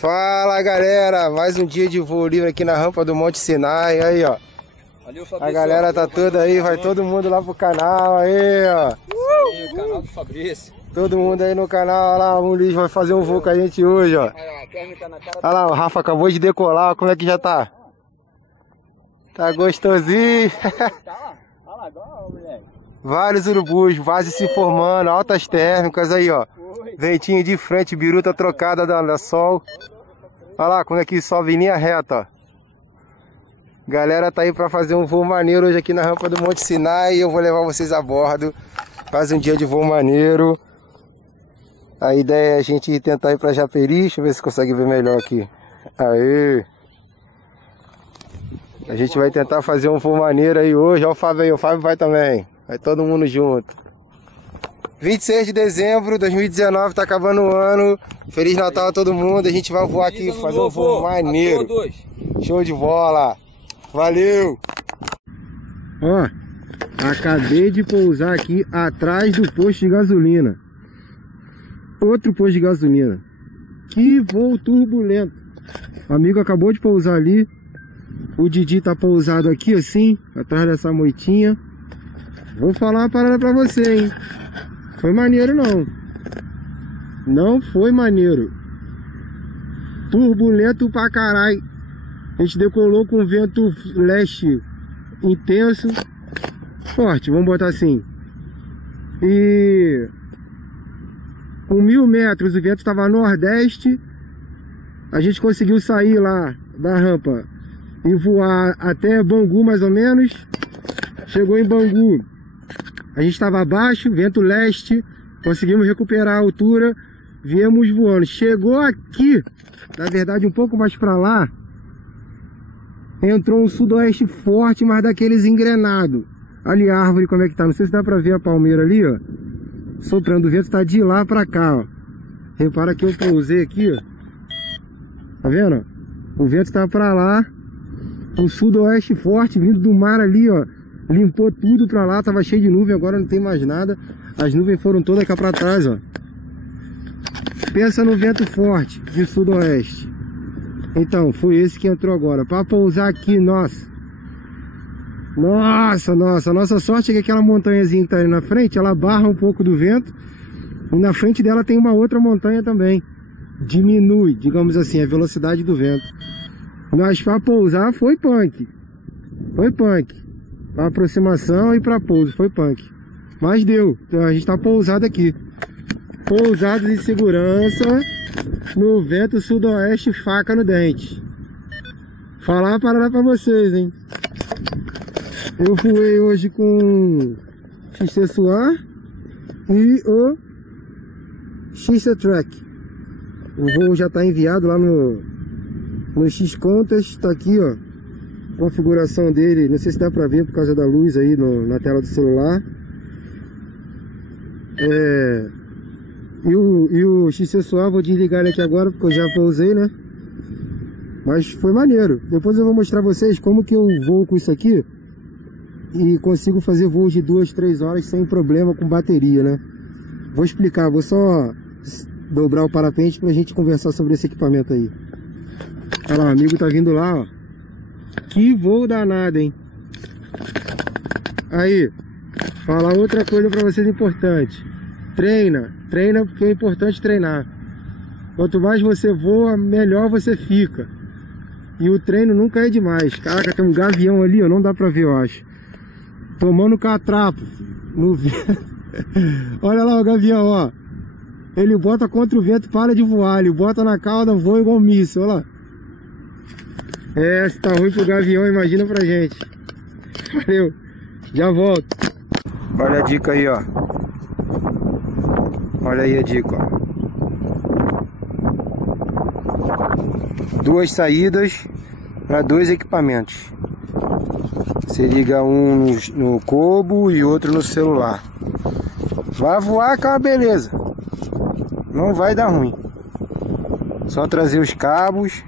Fala galera, mais um dia de voo livre aqui na rampa do Monte Sinai. Aí ó, Valeu, a galera tá toda aí, vai todo mundo lá pro canal aí ó. Aí, canal do Fabrício. Todo mundo aí no canal, olha lá, o Luiz vai fazer um voo com a gente hoje ó. Olha lá, o Rafa acabou de decolar, como é que já tá? Tá gostosinho. Olha lá, moleque. Vários urubus, vasos se formando, altas térmicas aí ó. Ventinho de frente, biruta trocada da sol. Olha lá, como é que sobe em linha reta, ó. Galera tá aí pra fazer um voo maneiro hoje aqui na rampa do Monte Sinai. E eu vou levar vocês a bordo. Faz um dia de voo maneiro. A ideia é a gente tentar ir pra Japeri. Deixa eu ver se consegue ver melhor aqui. Aí. A gente vai tentar fazer um voo maneiro aí hoje. Olha o Fábio aí, o Fábio vai também. Vai todo mundo junto. 26 de dezembro de 2019, tá acabando o ano. Feliz Natal a todo mundo. A gente vai voar aqui, fazer um voo maneiro. Show de bola. Valeu. Ó, acabei de pousar aqui atrás do posto de gasolina. Outro posto de gasolina. Que voo turbulento. O amigo acabou de pousar ali. O Didi tá pousado aqui assim, atrás dessa moitinha. Vou falar uma parada pra você, hein. Foi maneiro não. Não foi maneiro. Turbulento pra caralho. A gente decolou com vento leste intenso. Forte, vamos botar assim. E com 1000 metros o vento estava nordeste. A gente conseguiu sair lá da rampa e voar até Bangu mais ou menos. Chegou em Bangu, a gente estava abaixo, vento leste. Conseguimos recuperar a altura. Viemos voando. Chegou aqui, na verdade um pouco mais para lá, entrou um sudoeste forte, mas daqueles engrenados. Ali a árvore como é que tá, não sei se dá pra ver a palmeira ali, ó. Soprando o vento, tá de lá pra cá, ó. Repara que eu pousei aqui, ó. Tá vendo? O vento tá pra lá. O sudoeste forte, vindo do mar ali, ó. Limpou tudo pra lá, tava cheio de nuvem, agora não tem mais nada. As nuvens foram todas cá pra trás, ó. Pensa no vento forte de sudoeste. Então, foi esse que entrou agora. Para pousar aqui, nossa. Nossa sorte é que aquela montanhazinha que tá ali na frente, ela barra um pouco do vento. E na frente dela tem uma outra montanha também. Diminui, digamos assim, a velocidade do vento. Mas para pousar foi punk. Foi punk. Para aproximação e para pouso, foi punk. Mas deu. Então a gente tá pousado aqui. Pousados em segurança. No vento sudoeste, faca no dente. Falar uma parada pra vocês, hein. Eu voei hoje com XC-Suar e o XC-Track. O voo já tá enviado lá no X-Contas. Tá aqui, ó. Configuração dele, não sei se dá pra ver por causa da luz aí na tela do celular. E o XC-Suar, vou desligar ele aqui agora porque eu já pousei, né? Mas foi maneiro. Depois eu vou mostrar pra vocês como que eu voo com isso aqui e consigo fazer voos de 2, 3 horas sem problema com bateria, né? Vou explicar, vou só dobrar o parapente pra gente conversar sobre esse equipamento aí. Olha lá, o amigo tá vindo lá, ó. Que voo danado, hein? Aí, falar outra coisa pra vocês importante. Treina porque é importante treinar. Quanto mais você voa, melhor você fica. E o treino nunca é demais. Caraca, tem um gavião ali, ó, não dá pra ver, eu acho. Tomando catrapo no vento. Olha lá o gavião, ó. Ele bota contra o vento, para de voar. Ele bota na cauda, voa igual um míssil, olha lá. Se tá ruim pro gavião, imagina pra gente. Valeu, já volto. Olha a dica aí, ó. Olha aí a dica, ó. 2 saídas para 2 equipamentos. Você liga um no Kobo e outro no celular. Vai voar com uma beleza. Não vai dar ruim. Só trazer os cabos,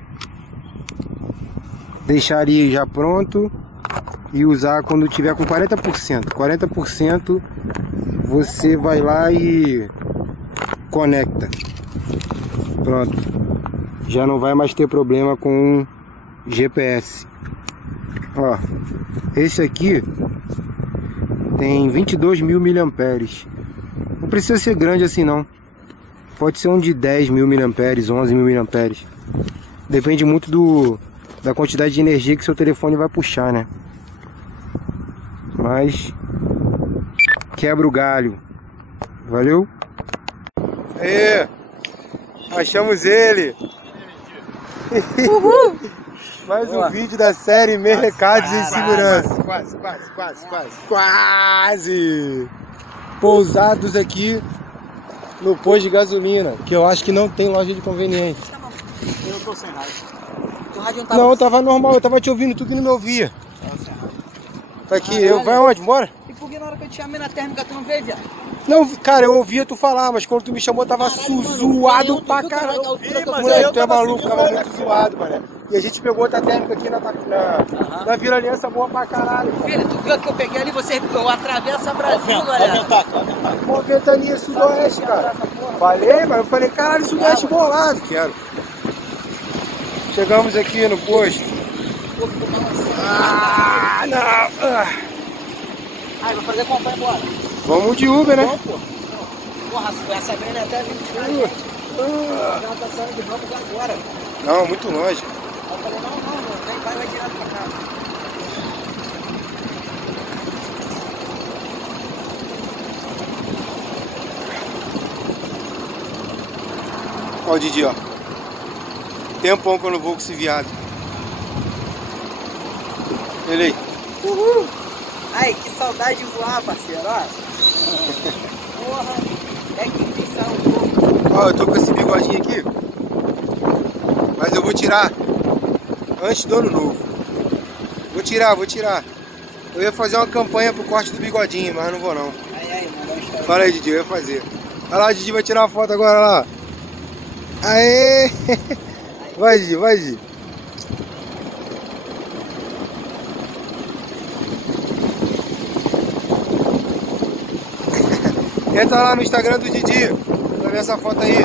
deixar ali já pronto e usar quando tiver com 40%. 40% você vai lá e conecta. Pronto. já não vai mais ter problema com GPS. Ó, esse aqui tem 22.000 miliamperes. Não precisa ser grande assim não. Pode ser um de 10.000 miliamperes, 11.000 miliamperes. Depende muito da quantidade de energia que seu telefone vai puxar, né? Mas quebra o galho. Valeu? Aê! Achamos ele! Uhul! Mais um vídeo da série Mercados em Segurança. Quase! Pousados aqui no posto de gasolina, que eu acho que não tem loja de conveniência. Eu tô sem rádio. O rádio não tava... Não, tava normal, eu tava te ouvindo, tu que não me ouvia. Tá aqui, eu vai aonde? Bora? E por que na hora que eu te chamei na térmica tu não veio, viado? Não, cara, eu ouvia tu falar, mas quando tu me chamou tava zoado pra caralho. Moleque, tu é maluco, tava muito zoado, mano. E a gente pegou outra térmica aqui na Vila Aliança boa pra caralho. Filho, tu viu que eu peguei ali, eu atravesso a Brasil, galera. Uma ventania sudoeste, cara. Falei, mas eu falei, caralho, sudoeste bolado, quero. Chegamos aqui no posto. Ah, não. Ai, vou fazer comprar embora. Vamos de Uber, né? Não, pô. Porra, essa grana é até 20 reais. Ela tá saindo de Ramos agora. Não, muito longe. Eu falei, não, vem, vai direto pra cá. Ó o Didi, ó. Tempão que eu não vou com esse viado. Ele aí. Uhul! Ai, que saudade de voar, parceiro, ó. Porra, é que difícil um pouco. Ó, eu tô com esse bigodinho aqui. Mas eu vou tirar antes do ano novo. Vou tirar. Eu ia fazer uma campanha pro corte do bigodinho, mas não vou não. Aí, mandou um Instagram. Fala aí, Didi, eu ia fazer. Olha lá, o Didi vai tirar uma foto agora lá. Aê! Vai, Didi. Entra lá no Instagram do Didi pra ver essa foto aí.